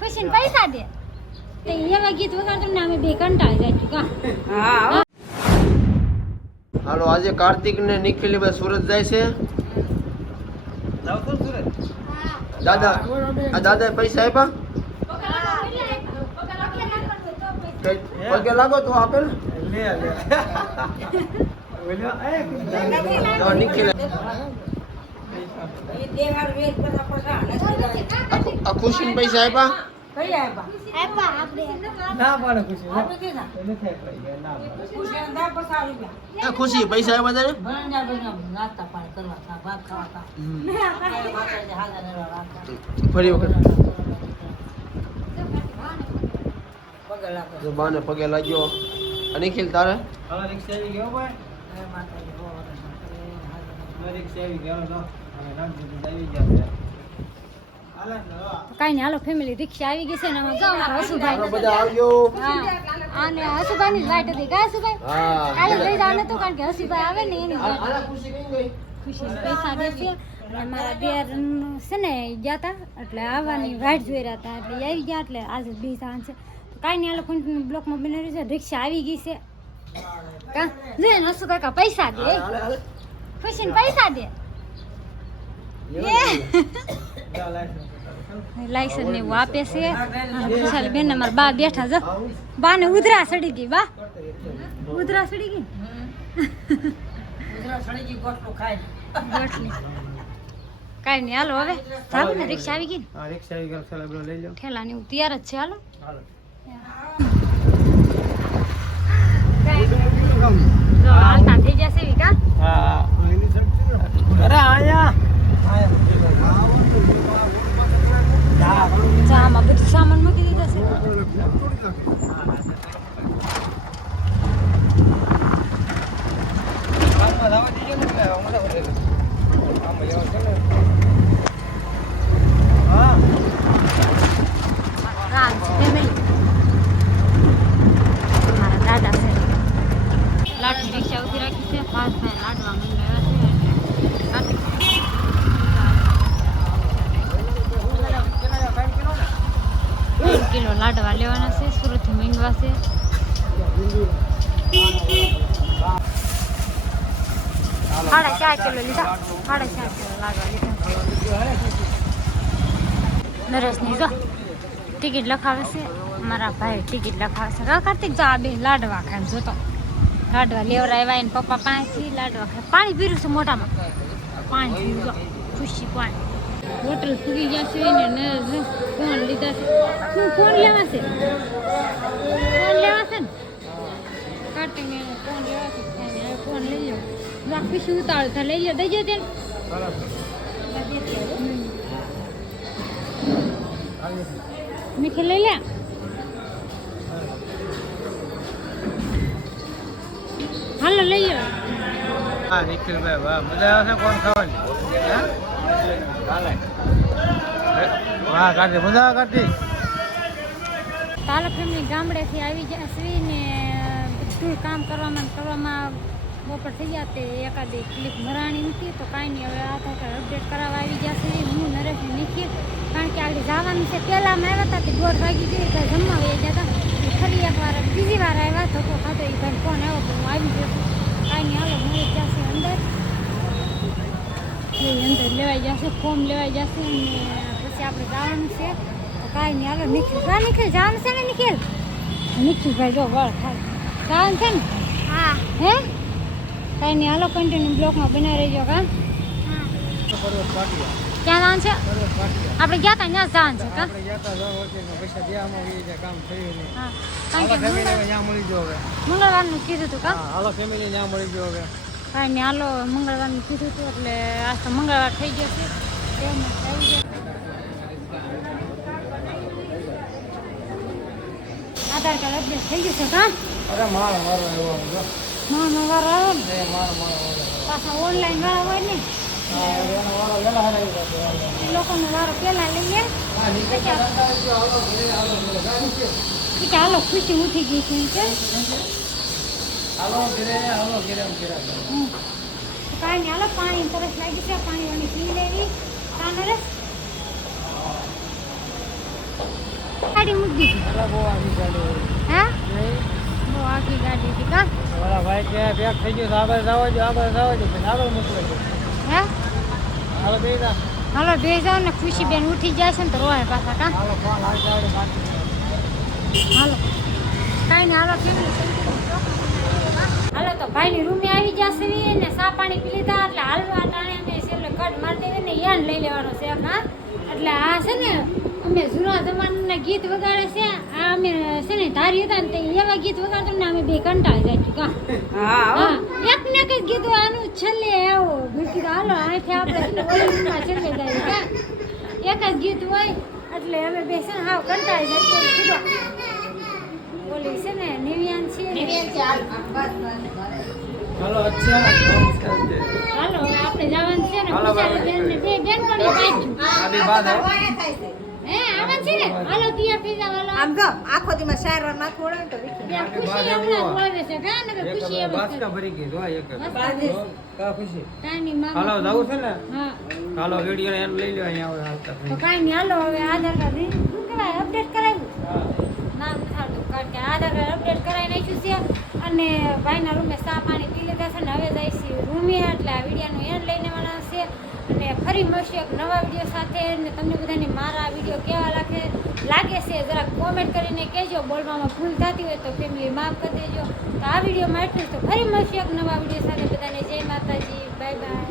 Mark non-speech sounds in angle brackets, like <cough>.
ખુશીને પૈસા દે. તે એવા ગીત વગાડતું ને અમે બે કંટાળી જાય હા હાલો આજે કાર્તિક ને નિખિલ બે સુરત જાય છે. દાદા આ દાદા પૈસા આપ્યા? પગે લાગો તો આપે ને તો નિખિલ આ- આ પૈસા આપ્યા કઈ આવ્યા આપા આપણે આપણે કીધા ખુશી ના. પસારી ગયા આ ખુશી પૈસા આપ્યા તારે ભણ્યા ભણ્યા નાસ્તા પાણી કરવા હતા ભાત ખાવા હતા. માતાજી હાજર રહેવા રાખતા. ફરી વખત. પગે બાને પગે લાગ્યો. આ નિખિલ તારે? ગયો માતાજી બહુ વરસ હાજર કાઈ નહીં હાલો ફેમિલી રિક્ષા આવી ગઈ છે ને આમાં જો અમારા હસુભાઈ બધા આવજો. હા અને હસુભાઈ ની લાઈટ હતી. કા હસુભાઈ? હા કાલે લઈ જવાનું હતું કારણ કે હસુભાઈ આવે ને એની આ- ખુશી કઈ ગઈ? ખુશી પૈસા દેશે અને મારા દેર છે ને ગયા હતા એટલે આવવાની વાટ જોઈ રહ્યા હતા એટલે આવી ગયા એટલે આજે બે સાંજ છે. કાંઈ નહીં આલો લોકો બ્લોકમાં બનાવી છે. રિક્ષા આવી ગઈ છે. કા? જોઈએ હસુ કાકા પૈસા દે. ખુશીને પૈસા દે. લાયસન્સ <coughs> ને એવું આપે છે. ખુશાલ બેન અમારા બા બેઠા જો બા ને ઉધરા સડી ગઈ બા. ઉધરા સડી ગઈ? કાઈ નહીં હાલો હવે. જાવ ને રિક્ષા આવી ગઈ ને? હા રિક્ષા આવી ગઈ લઈ લો ઠેલા ને તૈયાર જ છે હાલો. હાલો જો હાલતા થઈ જશે એવી કા અરે આયા જા આમાં બધું સામાન મૂકી દીધો છે રામ છે ફેમિલી મારા દાદા છે લાડની રિક્ષા ઊભી રાખી છે પાંચ ભાઈ લાડવા મંગાવ્યા છે એટલે કાઢી. ત્રણ કિલો લાડવા લેવાના છે છે સાડા ચાર કિલો લીધા. સાડા ચાર નરેશની જો, ટિકિટ લખાવે છે મારા ભાઈ ટિકિટ લખાવે છે કાર્તિક જો આ બે લાડવા ખાય જોતો. લાડવા લેવરાવ્યા એને પપ્પા પાસેથી લાડવા ખાય. પાણી પીરું છે મોટામાં પાણી પીવું જો. ખુશી પાણી. હોટલ પૂરી જશે ને નરેશ ફોન લીધા છે. શું ફોન લેવા છે? ફોન લેવા છે ને? કાર્તિક ને ફોન લેવા છે ફોન લઈ લો રાખી શું ઉતાવળ થાય લઈ લો દઈ જો તેને. મીઠે લઈ લે. હાલો લઈ લો હા નિખિલભાઈ વાહ મજા આવે છે કોણ ખાવાની? હા? કાઢી મજા આવે કાઢી. ફેમિલી ગામડેથી આવી ગયા છે ને બધું કામ કરવામાં કરવામાં બપોર થઈ ગયા તે એકાદી ક્લિપ મરાણી નથી તો કાંઈ નહીં, હવે આધાર અપડેટ કરાવવા આવી ગયા છે હું નરેશ નીકળી કારણ કે આગળ જવાનું છે. પહેલાં અમે આવ્યા હતા તે દોઢ વાગી ગઈ તો જમવા વહી ગયા હતા. ફરી એક વાર બીજી વાર આવ્યા ધક્કો ખાતો એ ભાઈ ફોન આવ્યો તો હું આવી ગયો કાંઈ નહીં, હાલો મળી જશે અંદર. એ અંદર લેવાઈ જશે ફોર્મ લેવાઈ જશે ને, પછી આપણે જવાનું છે. તો કાંઈ નહીં હાલો નિખિલ જા નિખિલ જવાનું છે ને નિખિલ? નિખિલભાઈ જો વળ ખાય જવાનું છે ને? હા. હે? કાંઈ નહીં હાલો કન્ટિન્યુ બ્લોકમાં બનાવી રહેજો કા ક્યાં જવાનું છે? આપણે ગયા હતા ત્યાં જવાનું છે હા? મંગળવારનું કીધું હતું કા ફેમિલી ત્યાં મળી ગયો હવે. કાંઈ નહીં હાલો મંગળવારનું કીધું હતું એટલે આજ તો મંગળવાર થઈ ગયો છે. આધાર કાર્ડ અપડેટ થઈ ગયું છે કા અરે માર મારો એવો જો માર મારો વારો ને માર. મારો પાછા ઓનલાઈન વાળા હોય ને વારો પહેલા લઈએ હાલો ખુશી ઉઠી ગઈ છે એમ હાલો પાણી તરસ લાગી છે પાણી પી લેવી. કાનરસ કાઢી મૂકી હે? બહુ આખી ગાડી હતી કા? ઓલા ભાઈ કે પેક થઈ ગયું આગળ જવા આગળ જવા આગળ છે હે? હાલો બે જા. હાલો બે જાવ ને ખુશી બેન ઉઠી છે ને તો રોય પાછા કા? હાલો ફોન આવતા હાલો. કાંઈ નહીં હાલો ફેમિલી હાલો તો ભાઈની રૂમે આવી જશે ને સા પાણી પી લીધા એટલે હાલવા ટાણે અમે છેલ્લે કટ મારી દઈએ ને યાન લઈ લેવાનો છે હા? એટલે આ છે ને અમે જૂના જમાનાના ગીત વગાડે છે. આ અમે છે ને ધારી હતા ને એવા ગીત વગાડતા ને અમે બે કંટાળી જાય હા એક ને એક જ ગીત આનું છેલ્લે આવો. મેં કીધું હાલો અહીંથી આપણે છે ને ઓલી છેલ્લે જાય કા એક જ ગીત હોય એટલે અમે બે છે ને હાવ કંટાળી જાય કીધું ઓલી છે ને નિવ્યાન છે. હાલો. અચ્છા. હાલો આપણે જવાનું છે ને હાલો, બેન. બેનને બે બેન પણ હે આવા છે? ને હાલો તિયા પીઝા વાળો આમ જો આખો દીમાં શાયર વાર નાખવું પડે તો વિખી ખુશી હમણાં એવું છે કા? ને ખુશી એમ જ ભરી ગઈ જો એક કા ખુશી? કાંઈ નહીં હાલો જવું છે ને? હા. હાલો વીડિયો એને લઈ લો અહીંયા આવે હાલતા તો થઈ નહીં હાલો હવે આધાર કાર્ડ શું કહેવાય અપડેટ કરાવ્યું કારણ કે આધાર કાર્ડ અપડેટ કરાવી નાખ્યું છે. અને ભાઈના રૂમે સા પાણી પી લીધા છે ને હવે જાય છે રૂમે એટલે આ વિડિયાનું એન્ડ લઈને વાળા છે. અને ફરી મળશે એક નવા વીડિયો સાથે. અને તમને બધાને મારા વીડિયો છે, જરાક કોમેન્ટ કરીને કહેજો. બોલવામાં ભૂલ થતી હોય તો ફેમિલી માફ કરી દેજો. તો આ વિડીયોમાં એટલું તો ફરી મળશે એક નવા વીડિયો સાથે. બધાને જય માતાજી. Bye bye